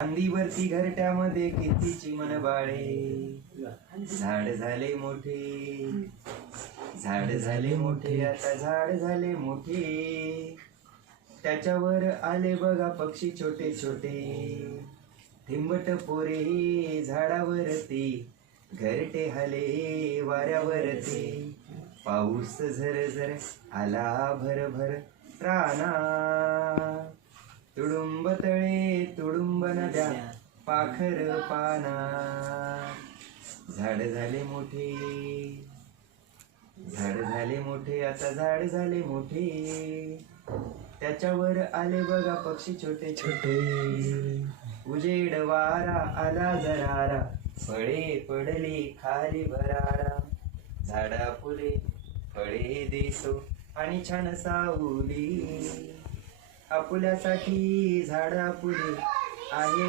चांदीवरती घरट्यामध्ये कितीची मन बाळे झाड झाले मोठे. झाड झाले मोठे आता झाड झाले मोठे. त्याच्यावर आले बघा पक्षी छोटे छोटे. थिंबट पोरे झाडावरती. घरटे हले वाऱ्यावरती. पाऊस झर झर आला भर भर राणा तुडुंब तळे तुडुंब नद्या. पाखर पाना. झाड झाले मोठे. झाड झाले मोठे आता झाड झाले मोठे. त्याच्यावर आले बघा पक्षी छोटे छोटे. उजेड वारा आला जरारा. फळे पडली खाली भरारा. झाडा फुले फळे देसो आणि छान सावली. आपुल्यासाठी झाडा फुले आहे.